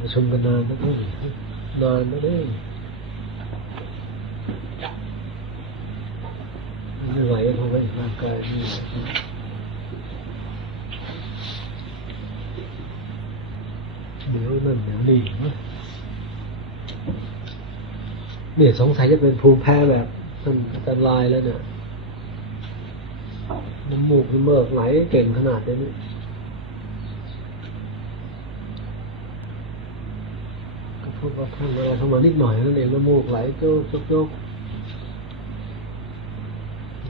ประชุมกันนานนะเอ้ยนานนะเด้ไม่ไหวแล้วทำไมร่างกายนี่เดี๋ยวนั่นเดี๋ยวนี่เนี่ยสงสัยจะเป็นภูมิแพ้แบบมันอันตรายแล้วเนี่ยน้ำมูกน้ำเมือกไหลเก่งขนาดนี้ พูดว่าท่านอะไรเข้ามานิดหน่อยนั่นเองน้ำมูกไหลโจ๊กโจ๊กโจ๊ก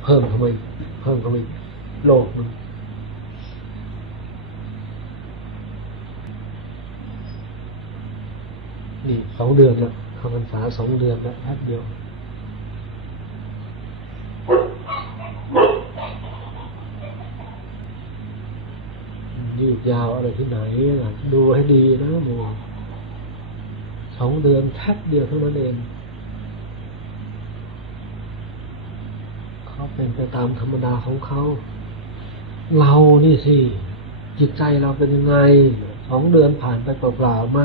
เพิ่มเข้ามาอีกเพิ่มเข้ามาอีกโลกมันนี่สองเดือนแล้วเข้าพรรษาสองเดือนแล้วแป๊บเดียวยืดยาวอะไรที่ไหนอะดูให้ดีนะหมูส องเดือนแค่เดียวเท่านั้นเองเขาเป็นไปตามธรรมดาของเขาเรานี่สิจิตใจเราเป็นยังไงสองเดือนผ่านไปเปล่าๆไหม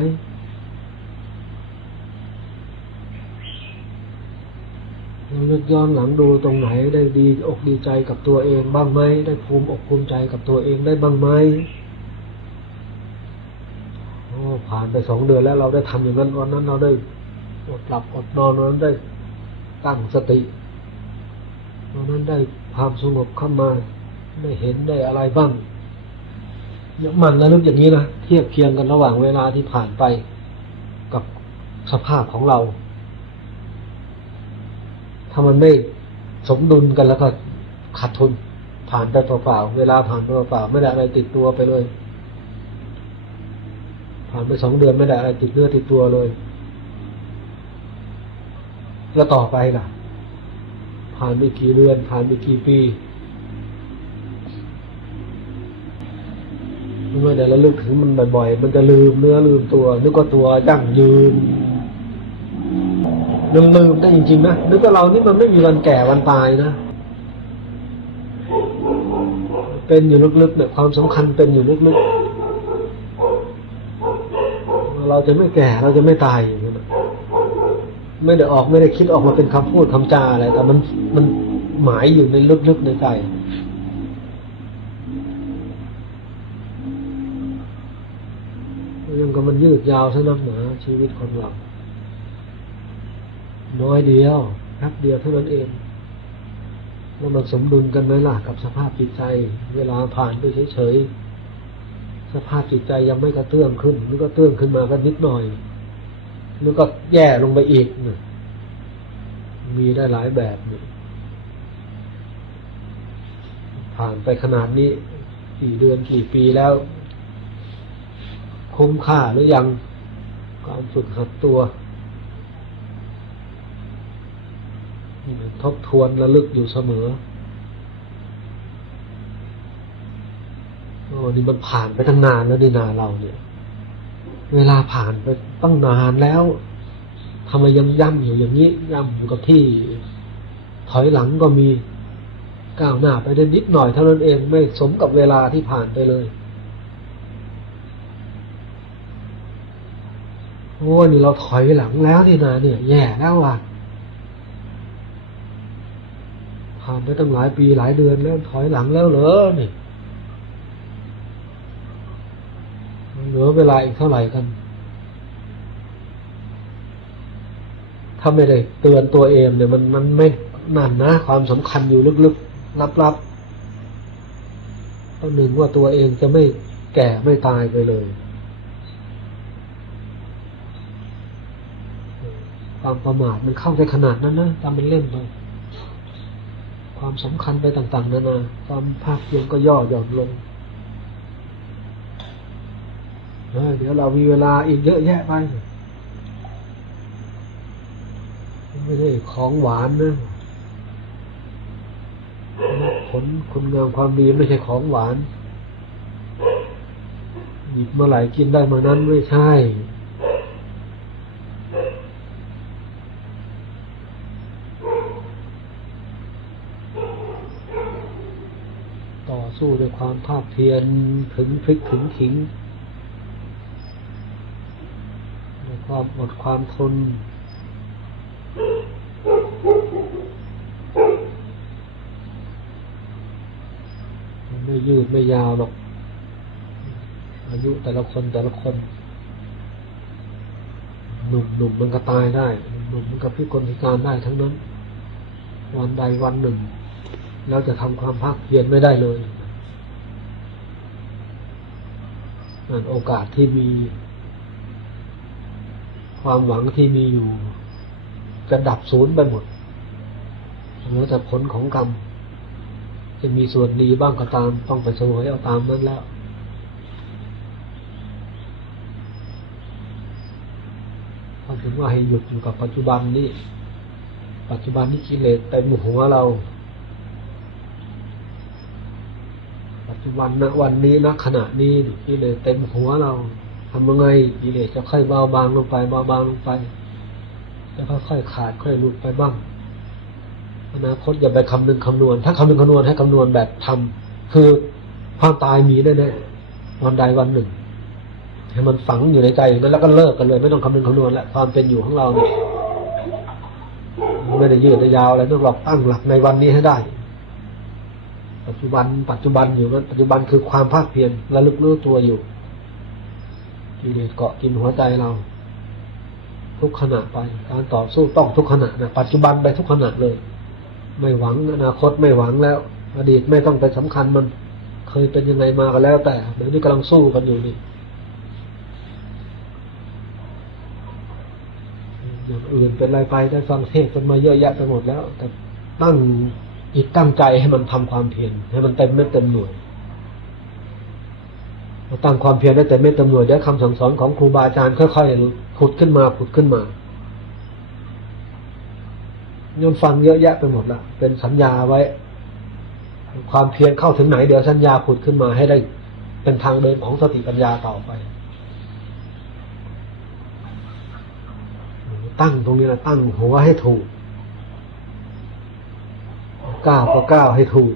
นึกย้อนหลังดูตรงไหนได้ดีอกดีใจกับตัวเองบ้างไหมได้ภูมิอกภูมิใจกับตัวเองได้บ้างไหม ผ่านไปสองเดือนแล้วเราได้ทำอย่างนั้นวันนั้นเราได้อดหลับอดนอนวันนั้นได้ตั้งสติวันนั้นได้ความสงบเข้ามาได้เห็นได้อะไรบ้างเนี่ยมันระลึกอย่างนี้นะเทียบเคียงกันระหว่างเวลาที่ผ่านไปกับสภาพของเรา ถ้ามันไม่สมดุลกันแล้วก็ขาดทุนผ่านไปเปล่าๆเวลาผ่านไปเปล่าๆไม่ได้อะไรติดตัวไปเลย ผ่านไปสองเดือนไม่ได้อะไรติดเนื้อติดตัวเลย แล้วต่อไปล่ะ ผ่านไปกี่เดือน ผ่านไปกี่ปีเมื่อแต่ระลึกถึงมันบ่อยๆ มันจะลืมเนื้อลืมตัวนึกว่าตัวยั่งยืนลืมลืมได้จริงๆนะนึกว่าเรานี่มันไม่มีวันแก่วันตายนะ เป็นอยู่ลึกๆเนี่ยความสำคัญเป็นอยู่ลึกๆ เราจะไม่แก่เราจะไม่ตายอย่างนี้นไม่ได้ออกไม่ได้คิดออกมาเป็นคำพูดคำจาอะไรแต่มันมันหมายอยู่ในลึกๆในใจยังก็มันยืดยาวซะนักหนาชีวิตคนเราน้อยเดียวแป๊บเดียวเท่านั้นเองแล้วมันสมดุลกันไหมล่ะกับสภาพจิตใจ เวลาผ่านไปเฉยๆ สภาพจิตใจยังไม่กระเตื้องขึ้นหรือก็เตื้องขึ้นมากันนิดหน่อยหรือก็แย่ลงไปอีกมีได้หลายแบบผ่านไปขนาดนี้กี่เดือนกี่ปีแล้ว คุ้มค่าหรือยังการฝึกหัดตัวทบทวนระลึกอยู่เสมอ โอ้ นี่มันผ่านไปตั้งนานแล้วนี่นาเราเนี่ย เวลาผ่านไปตั้งนานแล้วทำไมยังย่ำอยู่อย่างนี้ย่ำอยู่กับที่ ถอยหลังก็มีก้าวหน้าไปได้นิดหน่อยเท่านั้นเองไม่สมกับเวลาที่ผ่านไปเลยโอ้นี่เราถอยหลังแล้วนี่นาเนี่ย แย่แล้วอะผ่านไปตั้งหลายปีหลายเดือนแล้วถอยหลังแล้วเหรอนี่เห ลือเวลาอีกเท่าไหร่กัน ถ้าไม่ได้เตือนตัวเองเนี่ยมันมันไม่นั่นนะ ความสำคัญอยู่ลึกๆลับๆต้องหนึ่งว่าตัวเองจะไม่แก่ไม่ตายไปเลย ความประมาทมันเข้าไปขนาดนั้นนะทำเป็นเล่นไปความสำคัญไปต่าง ๆนานาความภาคเพียงก็ย่อหย่อนลง เดี๋ยวเรามีเวลาอีกเยอะแยะไปไม่ใช่ของหวานนะผลคุณงามความดีไม่ใช่ของหวานหยิบเมื่อไหร่กินได้เมื่อนั้นไม่ใช่ต่อสู้ด้วยความภาคเพียรถึงพริกถึงขิง ความอดความทนมันไม่ยืดไม่ยาวหรอก อายุแต่ละคนแต่ละคน หนุ่มหนุ่มมันก็ตายได้ หนุ่มมันก็พิกลพิการได้ทั้งนั้น วันใดวันหนึ่ง เราจะทำความภาคเพียรไม่ได้เลยโอกาสที่มี ความหวังที่มีอยู่จะดับศูนย์ไปหมดเหลือแต่ผลของกรรม จะมีส่วนดีบ้างก็ตาม ต้องไปสวยเอาตามนั้นแล้ว พอถึงว่าให้หยุดอยู่กับปัจจุบันนี้ปัจจุบันนี้กิเลสเต็มหัวเรา ปัจจุบันนะวันนี้นะขณะนี้กิเลสเต็มหัวเรา ทำยังไงกิเลสจะค่อยเบาบางลงไปเบาบางลงไปจะค่อยๆขาดค่อยหลุดไปบ้างอนาคตอย่าไปคำนึงคำนวณ ถ้าคำนึงคำนวณให้คำนวณแบบทำคือความตายมีแน่ๆวันใดวันหนึ่งให้มันฝังอยู่ในใจอย่างนั้นแล้วก็เลิกกันเลย ไม่ต้องคำนึงคำนวณแล้วความเป็นอยู่ของเราเนี่ยไม่ได้ยืดได้ยาวอะไรต้องหลอกตั้งหลักในวันนี้ให้ได้ ปัจจุบัน ปัจจุบันอยู่นั้นปัจจุบันคือความภาคเพียรระลึกรู้ตัวอยู่ กิเลสเกาะกินหัวใจเรา ทุกขณะไป การต่อสู้ต้องทุกขณะนะปัจจุบันไปทุกขณะเลย ไม่หวังอนาคตไม่หวังแล้ว อดีตไม่ต้องไปสำคัญมันเคยเป็นยังไงมาก็แล้ว แต่เดี๋ยวนี้กำลังสู้กันอยู่นี่อย่างอื่นเป็นไรไปได้ฟังเทศน์กันมาเยอะแยะไปหมดแล้ว แต่ตั้งจิตตั้งใจให้มันทำความเพียรให้มันเต็มเม็ดเต็มหน่วย ตั้งความเพียรได้เต็มเม็ดเต็มหน่วยเดี๋ยวคำสั่งสอนของครูบาอาจารย์ค่อยๆผุดขึ้นมาผุดขึ้นมาโยมฟังเยอะแยะไปหมดละเป็นสัญญาไว้ ความเพียรเข้าถึงไหนเดี๋ยวสัญญาผุดขึ้นมาให้ได้เป็นทางเดินของสติปัญญาต่อไป ตั้งตรงนี้นะตั้งหัวให้ถูกก้าวก็ก้าวให้ถูก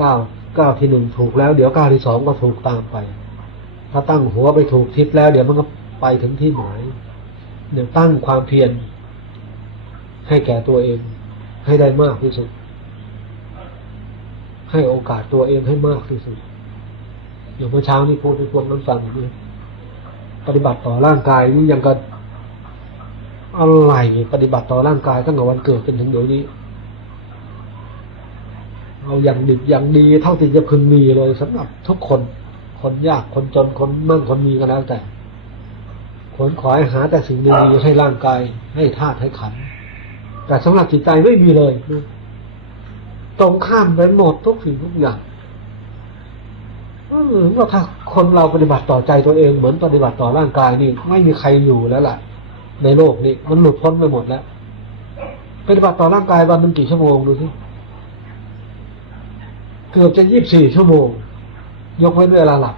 ก้าว ก้าวที่หนึ่งถูกแล้ว เดี๋ยวก้าวที่สองก็ถูกตามไป ถ้าตั้งหัวไปถูกทิศแล้ว เดี๋ยวมันก็ไปถึงที่หมายเดี๋ยวตั้งความเพียรให้แก่ตัวเอง ให้ได้มากที่สุด ให้โอกาสตัวเองให้มากที่สุดอย่างเมื่อเช้านี้พูดให้พวกนั้นฟังด้วยปฏิบัติต่อร่างกายนี่ยังก็อะไรปฏิบัติต่อร่างกายตั้งแต่วันเกิดจนถึงเดี๋ยวนี้ เอาอย่างดิบอย่างดีเท่าที่จะพึงมีเลยสำหรับทุกคน คนยากคนจนคนมั่งคนมีก็แล้วแต่ขนขวายหาแต่สิ่งดีๆให้ร่างกายให้ธาตุให้ขัน แต่สำหรับจิตใจไม่มีเลยตรงข้ามไปหมดทุกสิ่งทุกอย่างเออว่าถ้าคนเราปฏิบัติต่อใจตัวเองเหมือนปฏิบัติต่อร่างกายนี่ไม่มีใครอยู่แล้วล่ะ ในโลกนี้มันหลุดพ้นไปหมดแล้วปฏิบัติต่อร่างกายวันนึงกี่ชั่วโมงดูสิ เกือบจะยี่บสี่ชั่วโมง ยกเว้นเวลาหลับ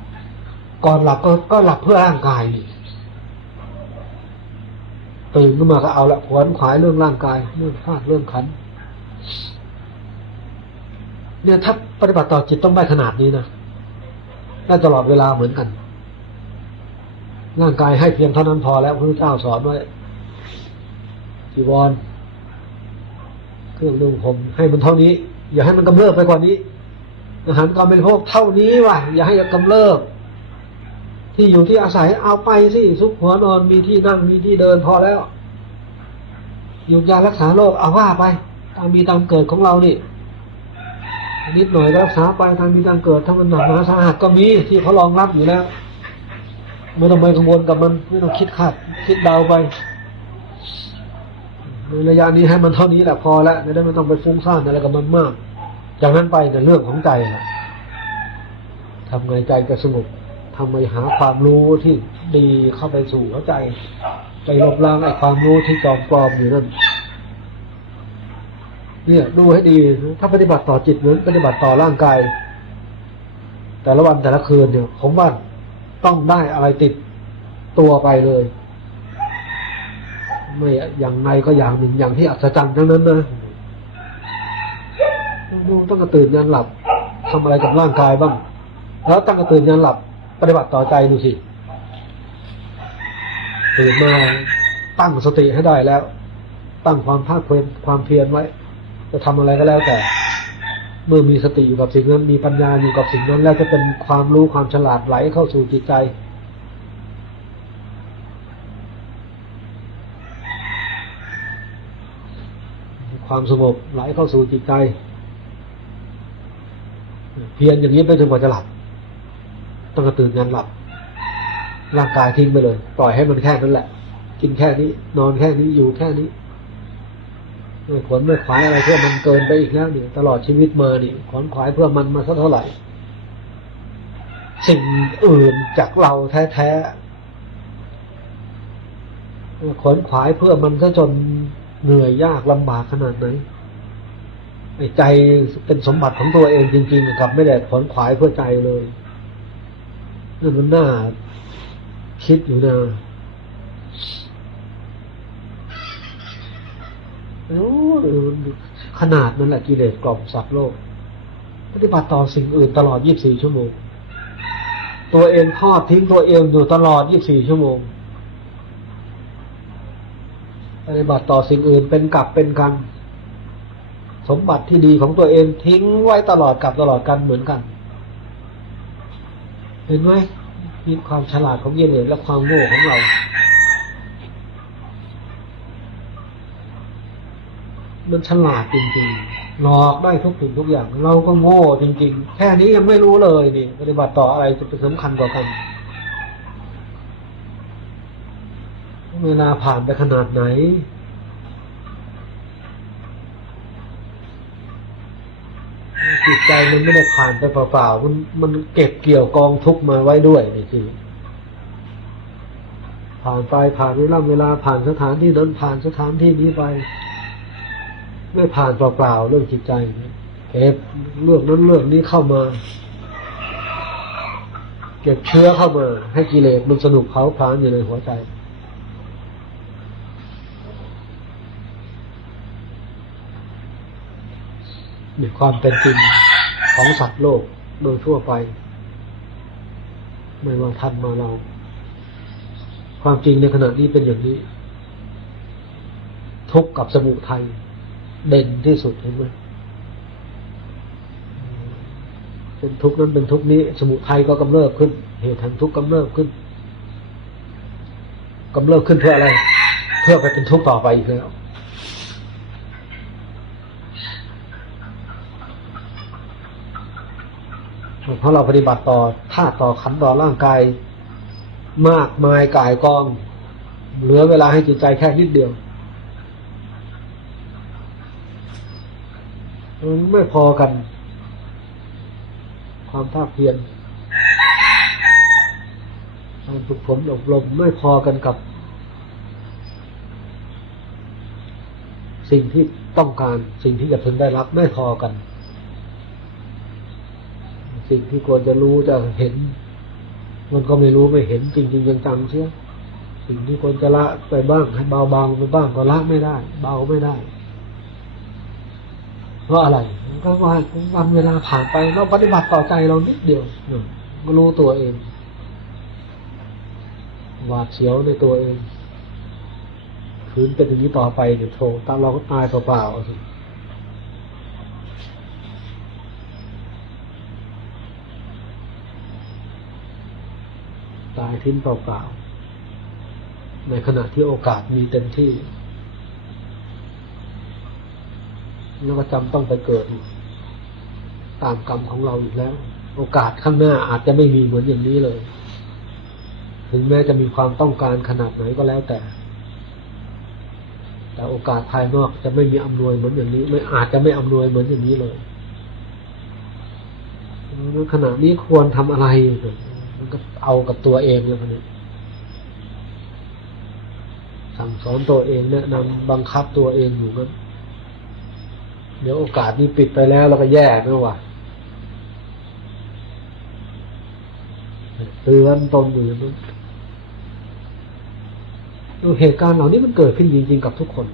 ก่อนหลับก็ก็หลับเพื่อร่างกายตื่นขึ้นมาก็เอาละขวนขวายเรื่องร่างกาย เรื่องธาตุเรื่องขันเนี่ยถ้าปฏิบัติต่อจิตต้องได้ขนาดนี้นะได้ตลอดเวลาเหมือนกัน ร่างกายให้เพียงเท่านั้นพอแล้วพระพุทธเจ้าสอนไว้จีวรเครื่องนุ่งห่มให้มันเท่านี้ อย่าให้มันกำเริบไปกว่านี้ อาหารการบริโภคเท่านี้ว่ะ อย่าให้กำเริบที่อยู่ที่อาศัยเอาไปสิซุกหัวนอนมีที่นั่งมีที่เดินพอแล้วอยู่ยารักษาโรคเอาว่าไปตามมีตามเกิดของเรานี่นิดหน่อยรักษาไปตามมีตามเกิดถ้ามันหนักหนาสาหัสก็มีที่เขารองรับอยู่แล้วไม่ต้องไปกังวลกับมันไม่ต้องคิดคาดคิดเดาไปในระยะนี้ให้มันเท่านี้แหละพอแล้วไม่ได้ไม่ต้องไปฟุ้งซ่านอะไรกับมันมาก จากนั้นไปเนี่ยเรื่องของใจแหละทำไงใจจะสงบทำไงหาความรู้ที่ดีเข้าไปสู่หัวใจไปลบล้างไอ้ความรู้ที่จอมปลอมอยู่นั่นเนี่ยดูให้ดีถ้าปฏิบัติต่อจิตเหมือนปฏิบัติต่อร่างกาย แต่ละวันแต่ละคืนเนี่ยผมว่าต้องได้อะไรติดตัวไปเลย ไม่อย่างในก็อย่างหนึ่งอย่างที่อัศจรรย์ทั้งนั้นนะ ดูตั้งกระตื่นยันหลับทำอะไรกับร่างกายบ้าง แล้วตั้งกระตื่นยันหลับ ปฏิบัติต่อใจดูสิตื่นมาตั้งสติให้ได้แล้ว ตั้งความภาคเพียรความเพียรไว้ จะทำอะไรก็แล้วแต่ เมื่อมีสติอยู่กับสิ่งนั้นมีปัญญาอยู่กับสิ่งนั้นแล้วจะเป็นความรู้ความฉลาดไหลเข้าสู่จิตใจความสงบไหลเข้าสู่จิตใจ พียรอย่างนี้ไปจนกว่าจะหลับต้องกระตื่นยันหลับ ร่างกายทิ้งไปเลย ปล่อยให้มันแค่นั้นแหละ กินแค่นี้ นอนแค่นี้อยู่แค่นี้ไม่ขวนไม่ขวายอะไรเพื่อมันเกินไปอีกแล้วเนี่ยตลอดชีวิตเมานี่ขวนขวายเพื่อมันมาสักเท่าไหร่ สิ่งอื่นจากเราแท้ๆขวนขวายเพื่อมันซะจนเหนื่อยยากลำบากขนาดไหน ใจเป็นสมบัติของตัวเองจริงๆกับ ไม่ได้ขวนขวายเพื่อใจเลยนั่มันน่าคิดอยู่นะโอ้ขนาดนั้นแหละกิเลสกล่อมสัตว์โลก ปฏิบัติต่อสิ่งอื่นตลอด 24 ชั่วโมง ตัวเองทอดทิ้งตัวเองอยู่ตลอด 24 ชั่วโมง ปฏิบัติต่อสิ่งอื่นเป็นกับเป็นกัน สมบัติที่ดีของตัวเองทิ้งไว้ตลอดกับตลอดกันเหมือนกัน เห็นไหมมีความฉลาดของกิเลสและความโง่ของเรา มันฉลาดจริงๆหลอกได้ทุกสิ่งทุกอย่าง เราก็โง่จริง ๆ แค่นี้ยังไม่รู้เลยนี่ปฏิบัติต่ออะไรจะเป็นสำคัญกว่ากันเวลาผ่านไปขนาดไหน จิตใจมันไม่ได้ผ่านไปเปล่าๆมันมันเก็บเกี่ยวกองทุกมาไว้ด้วยนี่คือผ่านไปผ่านเวลาเวลาผ่านสถานที่นั้นผ่านสถานที่นี้ไป ไม่ผ่านเปล่าๆเรื่องจิตใจเนี่ยเก็บเรื่องนั้นเรื่องนี้เข้ามา เก็บเชื้อเข้ามา ให้กิเลสมันสนุกเผาผลาญอยู่ในหัวใจ ในความเป็นจริงของสัตว์โลกโดยทั่วไป ไม่ว่าท่านมาเรา ความจริงในขณะนี้เป็นอย่างนี้ ทุกข์กับสมุทัยเด่นที่สุดเห็นไหมเป็นทุกข์นั้นเป็นทุกข์นี้ สมุทัยก็กำเริบขึ้น เหตุแห่งทุกข์กำเริบขึ้นกำเริบขึ้นเพื่ออะไร เพื่อไปเป็นทุกข์ต่อไปอีกแล้ว เพราะเราปฏิบัติต่อท่าตุต่อขันต่อร่างกาย มากมายกายกอง เหลือเวลาให้จิตใจแค่นิดเดียวมันไม่พอกัน ความภาคเพียรการฝึกฝนอบรมไม่พอกันกับ สิ่งที่ต้องการสิ่งที่จะพึงได้รับไม่พอกัน สิ่งที่ควรจะรู้จะเห็น มันก็ไม่รู้ไม่เห็นจริงๆจังๆเชียสิ่งที่ควรจะละไปบ้างให้เบาบางไปบ้างก็ละไม่ได้ เบาไม่ได้ เพราะอะไรก็ว่าวันเวลาผ่านไปเราปฏิบัติต่อใจเรานิดเดียวเนี่ยก็รู้ตัวเองหวาดเสียวในตัวเองคืนเป็นอย่างนี้ต่อไปเดี๋ยวโทตามเราก็ตายเปล่าๆ ตายทิ้งเปล่าๆ ในขณะที่โอกาสมีเต็มที่แล้วก็จำต้องไปเกิด ตามกรรมของเราอีกแล้ว โอกาสข้างหน้าอาจจะไม่มีเหมือนอย่างนี้เลย ถึงแม้จะมีความต้องการขนาดไหนก็แล้วแต่ แต่โอกาสภายนอกจะไม่มีอำนวยเหมือนอย่างนี้ ไม่อาจจะไม่อำนวยเหมือนอย่างนี้เลยขณะนี้ควรทำอะไร มันก็เอากับตัวเองเลยคนนี้สั่งสอนตัวเองแนะนำบังคับตัวเองอยู่นั้นเดี๋ยวโอกาสนี้ปิดไปแล้วเราก็แย่ไม่วะเตือนตนอยู่นั้นดูเหตุการณ์เหล่านี้มันเกิดขึ้นจริงๆกับทุกคน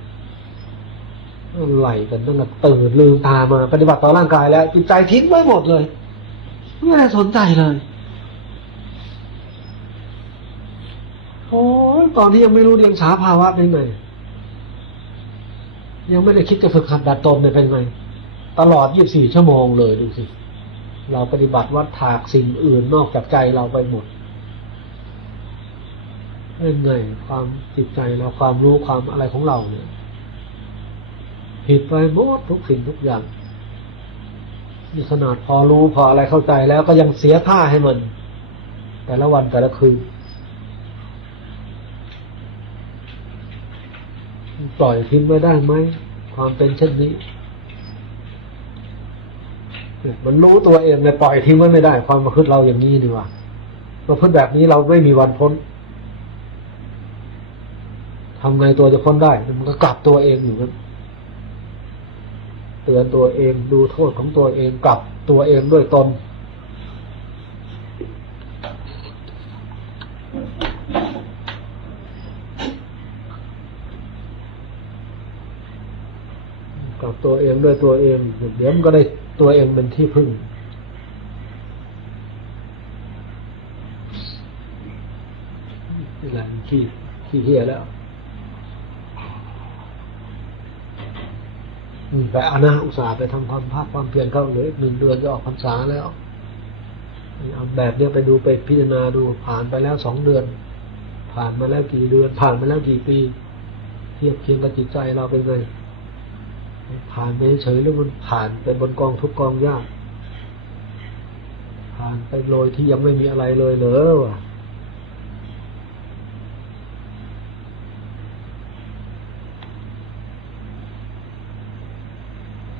ไหลกันตั้งแต่ตื่นลืมตามา ปฏิบัติต่อร่างกายแล้วจิตใจทิ้งไว้หมดเลย ไม่ได้สนใจเลย โอ้ย ตอนที่ยังไม่รู้เรียงสาภาวะเป็นไงยังไม่ได้คิดจะฝึกหัดดัดตนเนี่ยเป็นไงตลอด 24 ชั่วโมงเลยดูสิ เราปฏิบัติวัดถากสิ่งอื่นนอกจากใจเราไปหมดเป็นไงความจิตใจเราความรู้ความอะไรของเราเนี่ยผิดไปหมดทุกสิ่งทุกอย่างนี่ขนาดพอรู้พออะไรเข้าใจแล้วก็ยังเสียท่าให้มัน แต่ละวันแต่ละคืน ปล่อยทิ้งไว้ได้ไหมความเป็นเช่นนี้มันรู้ตัวเองเลยปล่อยทิ้งไว้ไม่ได้ ความประพฤติเราอย่างนี้ดีกว่าประพฤติแบบนี้เราไม่มีวันพ้นทำไงตัวจะพ้นได้ มันก็กลับตัวเองอยู่นั้นเตือนตัวเองดูโทษของตัวเองกลับตัวเองด้วยตน กับตัวเองด้วยตัวเองเดี๋ยวมันก็ได้ตัวเองเป็นที่พึ่งนี่แหละขี้ขี้เหี้ยแล้วแต่อานะอุตส่าห์ไปทำความภาคความเพียรเข้าเหลือหนึ่งเดือนจะออกพรรษาแล้วเอาแบบเนี้ยไปดูไปพิจารณาดูผ่านไปแล้วสองเดือน ผ่านมาแล้วกี่เดือน ผ่านมาแล้วกี่ปี เทียบเคียงกับจิตใจเราเป็นไง ผ่านไปเฉยๆหรือมันผ่านไปบนกองทุกกองยากผ่านไปโดยที่ยังไม่มีอะไรเลยเหรอวะ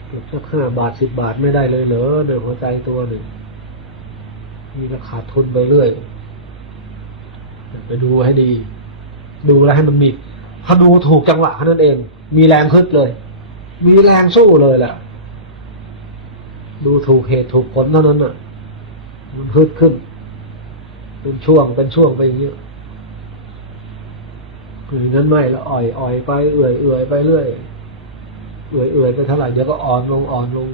เก็บสักห้าบาทสิบบาทไม่ได้เลยเหรอเดี๋ยวหัวใจตัวหนึ่งมีก็ขาทุนไปเรื่อย ไปดูให้ดี ดูแล้วให้มันมีถ้าดูถูกจังหวะนั้นเอง มีแรงขึ้นเลย มีแรงสู้เลยแหละดูถูกเหตุถูกผลเท่านั้นอะ มันฮึดขึ้น เป็นช่วงเป็นช่วงไปอย่างเงี้ยคือนั้นไม่ล้วอ่อยอ่อยไปเอื่อยเอื่อยไปเรื่อยเอื่อยเอื่อยไปเท่าไหร่เดี๋ยวก็อ่อนลงอ่อนลง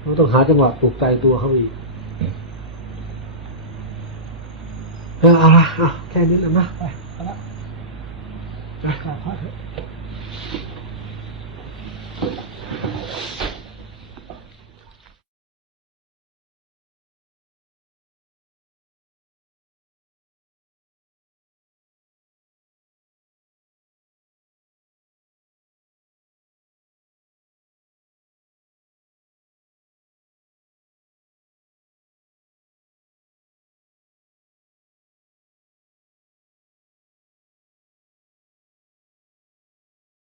เราต้องหาจังหวะปลุกใจตัวเขาอีกเออเอาละเอาแค่นี้แหละนะไปเอาละไปกราบพระเถอะ Thank you.